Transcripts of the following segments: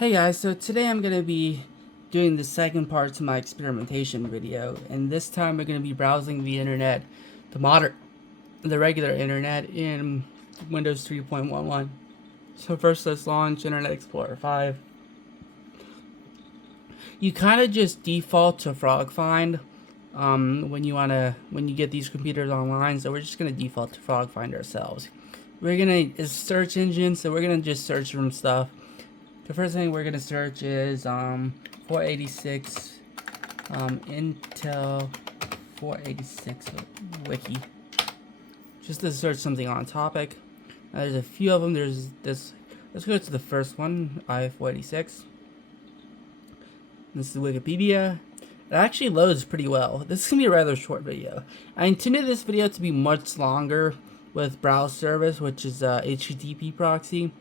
Hey guys, so today I'm going to be doing the second part to my experimentation video, and this time we're going to be browsing the internet, the regular internet in Windows 3.11. So first let's launch Internet Explorer 5. You kind of just default to Frog Find when you get these computers online, so we're just going to default to Frog Find ourselves. It's search engine, so we're going to just search from stuff. The first thing we're gonna search is 486 Intel 486 Wiki, just to search something on topic. There's a few of them. There's this. Let's go to the first one, i486. This is Wikipedia. It actually loads pretty well. This is gonna be a rather short video. I intended this video to be much longer with browservice, which is HTTP proxy.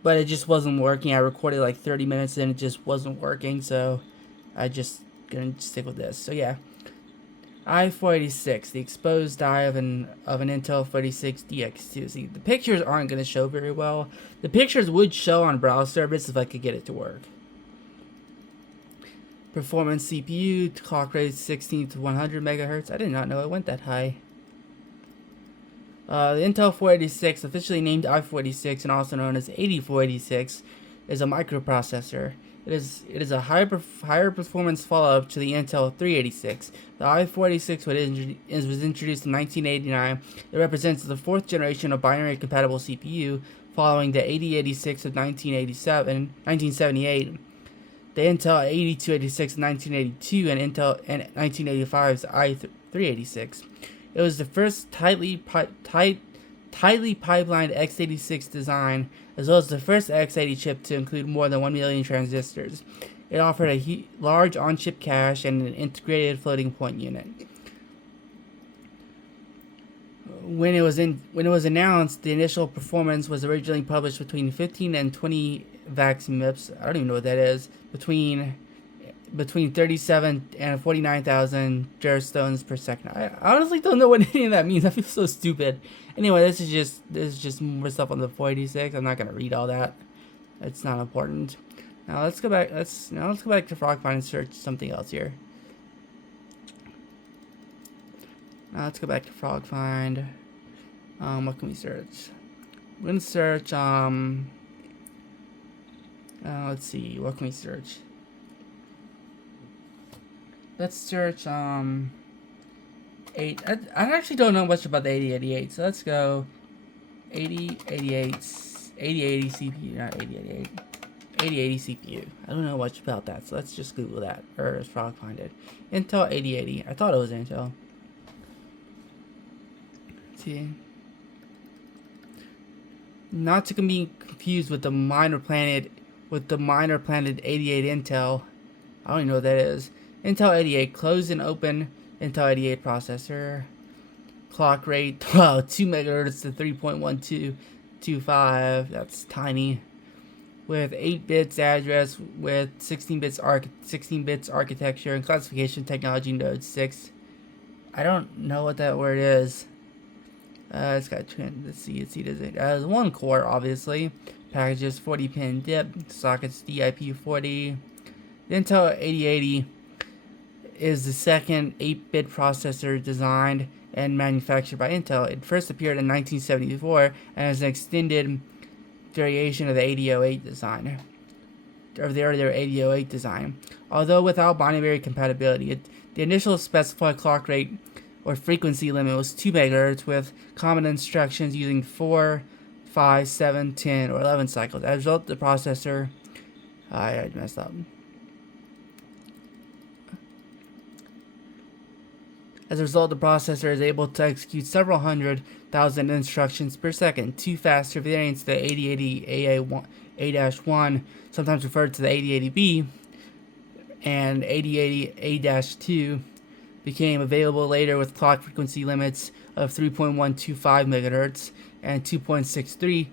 But it just wasn't working. I recorded like 30 minutes and it just wasn't working, so I just gonna stick with this. So yeah, i486, the exposed die of an Intel 486 DX2. See, the pictures aren't gonna show very well. The pictures would show on browservice if I could get it to work. Performance CPU, clock rate 16 to 100 megahertz. I did not know it went that high. The Intel 486, officially named i486 and also known as 8486, is a microprocessor. It is a higher performance follow-up to the Intel 386. The i486 was introduced in 1989. It represents the fourth generation of binary compatible CPU, following the 8086 of 1978, the Intel 8286 of 1982, and Intel 1985's i386. It was the first tightly pipelined x86 design, as well as the first x80 chip to include more than 1 million transistors. It offered a large on-chip cache and an integrated floating point unit. When it was announced, the initial performance was originally published between 15 and 20 VAX MIPS. I don't even know what that is. Between 37 and 49,000 gerastones per second. I honestly don't know what any of that means. I feel so stupid. Anyway, this is just more stuff on the 486. I'm not gonna read all that. It's not important. Now let's go back. Let's go back to FrogFind and search something else here. Now let's go back to FrogFind. What can we search? We're gonna search. Let's see. What can we search? Let's search, I actually don't know much about the 8088, so let's go 8080 CPU, not 8088, 8080 CPU. I don't know much about that, so let's just Google that, or Frog find it. Intel 8080, I thought it was Intel. Let's see. Not to be confused with the minor planet 88 Intel. I don't even know what that is. Intel 88, closed and open Intel 88 processor. Clock rate, 2 megahertz to 3.1225. That's tiny. With 8 bits address with 16 bits architecture and classification technology node 6. I don't know what that word is. It's got it has 1 core, obviously. Packages 40 pin DIP, sockets DIP40. The Intel 8080 is the second 8-bit processor designed and manufactured by Intel. It first appeared in 1974 and is an extended variation of the 8008 design, of the earlier 8008 design. Although without binary compatibility, the initial specified clock rate or frequency limit was 2 megahertz with common instructions using 4, 5, 7, 10, or 11 cycles. As a result, the processor... I messed up. As a result, the processor is able to execute several 100,000 instructions per second. 2 faster variants, the 8080 A-1, sometimes referred to the 8080B, and 8080 A-2, became available later with clock frequency limits of 3.125 megahertz and 2.63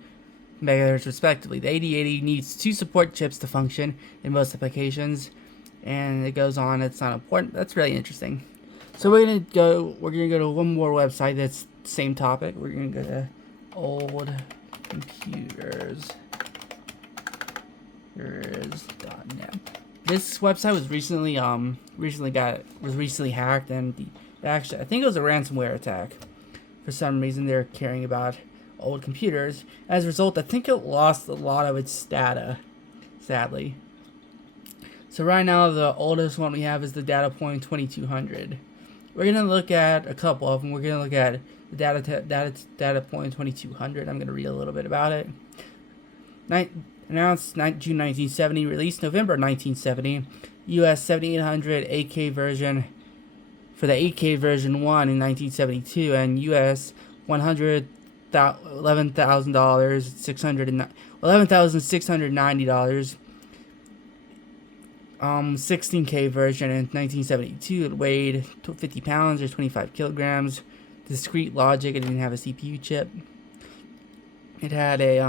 megahertz respectively. The 8080 needs 2 support chips to function in most applications, and it goes on. It's not important. That's really interesting. So we're gonna go to one more website that's same topic. We're gonna go to old computers. There is Windows.net. This website was recently hacked, and actually I think it was a ransomware attack. For some reason, they're caring about old computers. As a result, I think it lost a lot of its data, sadly. So right now, the oldest one we have is the Datapoint 2200. We're gonna look at a couple of them. We're gonna look at the Datapoint 2200. I'm gonna read a little bit about it. Announced June 1970, released November 1970. US 7800 8K version for the 8K version 1 in 1972, and US $11,690. 16K version in 1972. It weighed 50 pounds or 25 kilograms. Discrete logic. It didn't have a CPU chip. It had a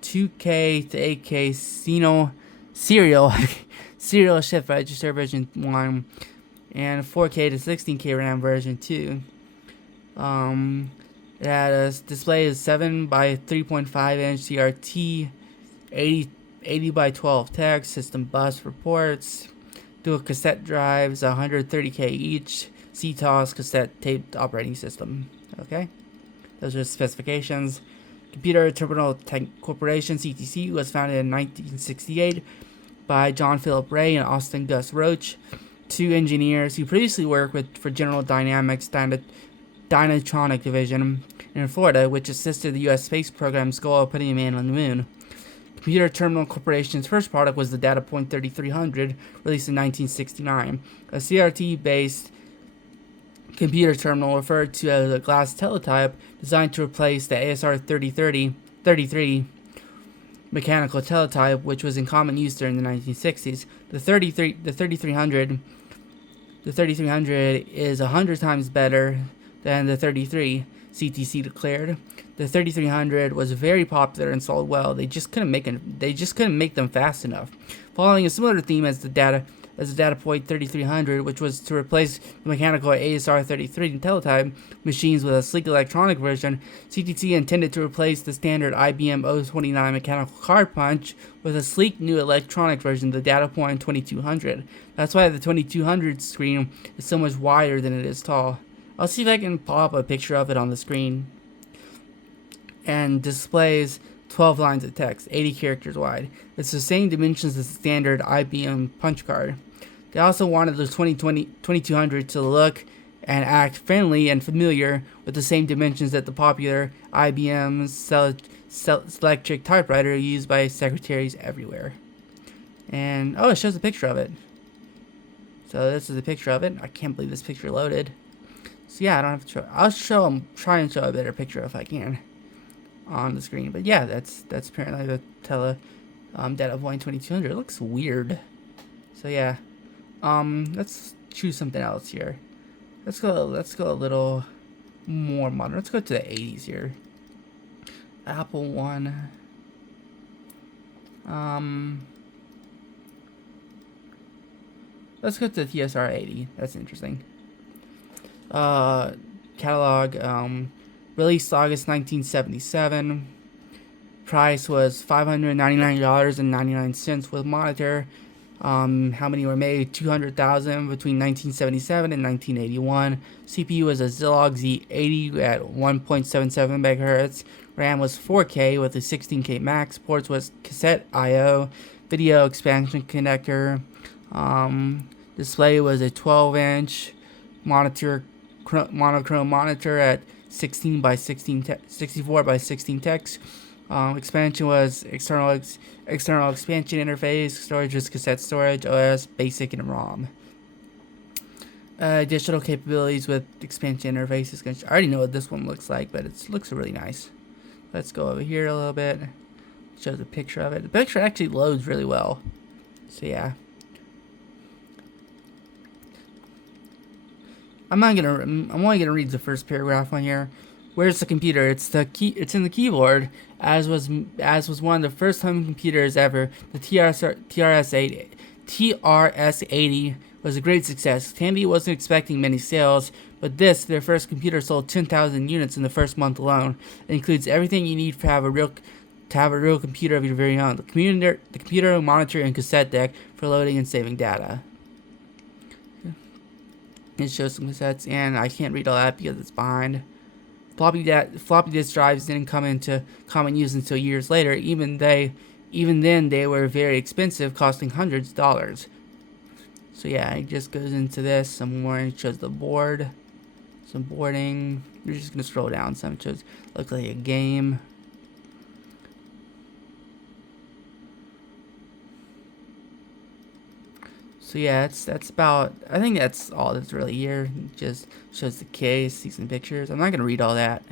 2K to 8K serial shift register version 1, and 4K to 16K RAM version 2. It had a display of 7 by 3.5 inch CRT, 80 by 12 text, system bus for ports, dual cassette drives, 130K each, CTOS cassette taped operating system. Okay, those are the specifications. Computer Terminal Tech Corporation, CTC, was founded in 1968 by John Philip Ray and Austin Gus Roach, two engineers who previously worked for General Dynamics Dynatronic Division in Florida, which assisted the U.S. space program's goal of putting a man on the moon. Computer Terminal Corporation's first product was the Datapoint 3300, released in 1969, a CRT-based computer terminal referred to as a glass teletype designed to replace the ASR 33 mechanical teletype, which was in common use during the 1960s. The 3300 is 100 times better than the 33, CTC declared. The 3300 was very popular and sold well. They just couldn't make them fast enough. Following a similar theme as the Datapoint 3300, which was to replace the mechanical ASR 33 teletype machines with a sleek electronic version, CTC intended to replace the standard IBM 029 mechanical card punch with a sleek new electronic version, the Datapoint 2200. That's why the 2200 screen is so much wider than it is tall. I'll see if I can pop a picture of it on the screen. And displays 12 lines of text, 80 characters wide. It's the same dimensions as the standard IBM punch card. They also wanted the 2200 to look and act friendly and familiar with the same dimensions that the popular IBM Selectric typewriter used by secretaries everywhere. And it shows a picture of it. So this is a picture of it. I can't believe this picture loaded. So yeah, I don't have to show. Try and show a better picture if I can on the screen. But yeah, that's apparently the Datapoint 2200. It looks weird. So yeah, let's choose something else here. Let's go a little more modern. Let's go to the 80s here. Apple One. Let's go to the TSR 80. That's interesting. Catalog. Released August 1977. Price was $599.99 with monitor. How many were made? 200,000 between 1977 and 1981. CPU was a Zilog Z80 at 1.77 megahertz. RAM was 4K with a 16K max. Ports was cassette I/O, video expansion connector. Display was a 12-inch monochrome monitor at 64 by 16 text. Expansion was external expansion interface. Storage was cassette storage, OS, basic, and ROM. Additional capabilities with expansion interfaces. I already know what this one looks like, but it looks really nice. Let's go over here a little bit. Shows a picture of it. The picture actually loads really well. So yeah. I'm only gonna read the first paragraph on here. Where's the computer? It's in the keyboard. As was one of the first home computers ever. The TRS-80 was a great success. Tandy wasn't expecting many sales, but their first computer, sold 10,000 units in the first month alone. It includes everything you need to have a real to have a real computer of your very own. The computer will monitor and cassette deck for loading and saving data. It shows some cassettes, and I can't read all that because it's behind. Floppy disk drives didn't come into common use until years later. Even then, they were very expensive, costing hundreds of dollars. So yeah, it just goes into this some more. It shows the board, some boarding. You're just gonna scroll down some. It shows looks like a game. So yeah, that's about. I think that's all that's really here. It just shows the case, see some pictures. I'm not gonna read all that.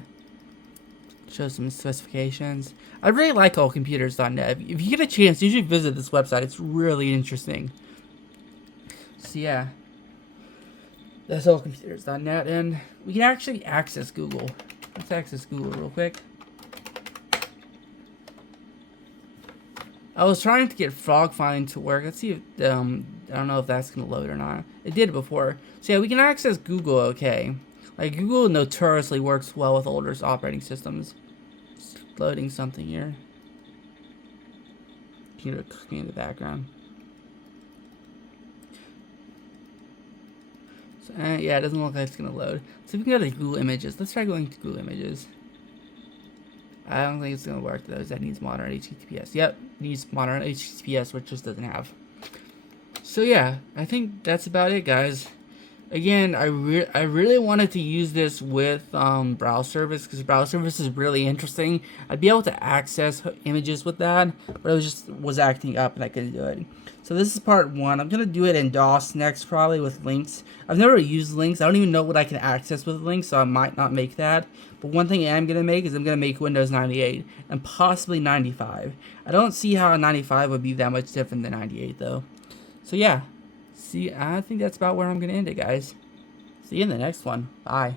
Shows some specifications. I really like allcomputers.net. If you get a chance, you should visit this website. It's really interesting. So yeah, that's allcomputers.net, and we can actually access Google. Let's access Google real quick. I was trying to get frog find to work. Let's see if I don't know if that's gonna load or not. It did before. So yeah, we can access Google. Okay, like Google notoriously works well with older operating systems. It's loading something here. Computer cooking in the background. So, yeah, it doesn't look like it's gonna load. So we can go to Google Images. Let's try going to Google Images. I don't think it's gonna work though. That needs modern HTTPS. Yep, needs modern HTTPS, which just doesn't have. So yeah, I think that's about it, guys. Again, I really wanted to use this with browservice because browservice is really interesting. I'd be able to access images with that, but it was acting up and I couldn't do it. So this is part 1. I'm gonna do it in DOS next, probably with links. I've never used links. I don't even know what I can access with links, so I might not make that. But one thing I am gonna make is I'm gonna make Windows 98 and possibly 95. I don't see how a 95 would be that much different than 98 though. So yeah. See, I think that's about where I'm going to end it, guys. See you in the next one. Bye.